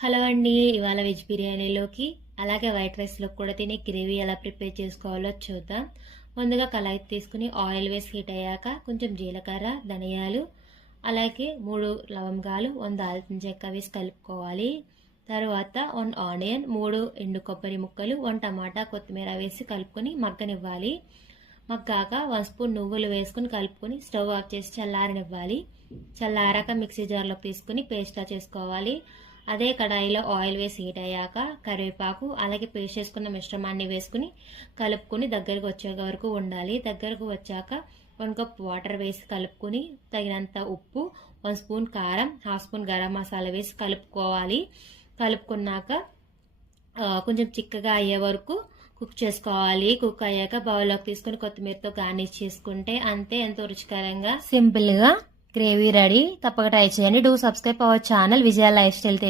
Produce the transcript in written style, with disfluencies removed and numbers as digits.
Hello అండి. ఇవాళ veg బిర్యానీలోకి అలాగే వైట్ రైస్లోకి కూడా తినే గ్రేవీ ఎలా ప్రిపేర్ చేసుకోవాలో చూద్దాం. ముందుగా కళాయి తీసుకుని ఆయిల్ వేసి హీట్ అయ్యాక కొంచెం జీలకర్ర, ధనియాలు, అలాగే 3 లవంగాలు, 1 దాల్చిన చెక్క వేసి కలుపుకోవాలి. తర్వాత 1 ఆనియన్, 3 ఎండు కొబ్బరి ముక్కలు, 1 టమాటా, కొత్తిమీర వేసి కలుపుకొని మగ్గనివ్వాలి. మగ్గాక 1 స్పూన్ నువ్వులు వేసుకుని కలుపుకొని స్టవ్ ఆఫ్ చేసి చల్లారనివ్వాలి. చల్లారాక మిక్సీ జార్లోకి తీసుకుని పేస్ట్లా చేసుకోవాలి. అదే కడాయిలో ఆయిల్ వేసి హీట్ అయ్యాక కరివేపాకు, అలాగే పేస్ట్ చేసుకున్న మిశ్రమాన్ని వేసుకుని కలుపుకొని దగ్గరకు వచ్చే వరకు ఉండాలి. దగ్గరకు వచ్చాక 1 కప్ వాటర్ వేసి కలుపుకొని తగినంత ఉప్పు, 1 స్పూన్ కారం, 1/2 స్పూన్ గరం మసాలా వేసి కలుపుకోవాలి. కలుపుకున్నాక కొంచెం చిక్కగా అయ్యే వరకు కుక్ చేసుకోవాలి. కుక్ అయ్యాక బౌల్లోకి తీసుకుని కొత్తిమీరతో గార్నిష్ చేసుకుంటే అంతే, ఎంతో రుచికరంగా సింపుల్గా గ్రేవీ రెడీ. తప్పక ట్రై చేయండి. Do subscribe our channel Vijaya life style Telugu.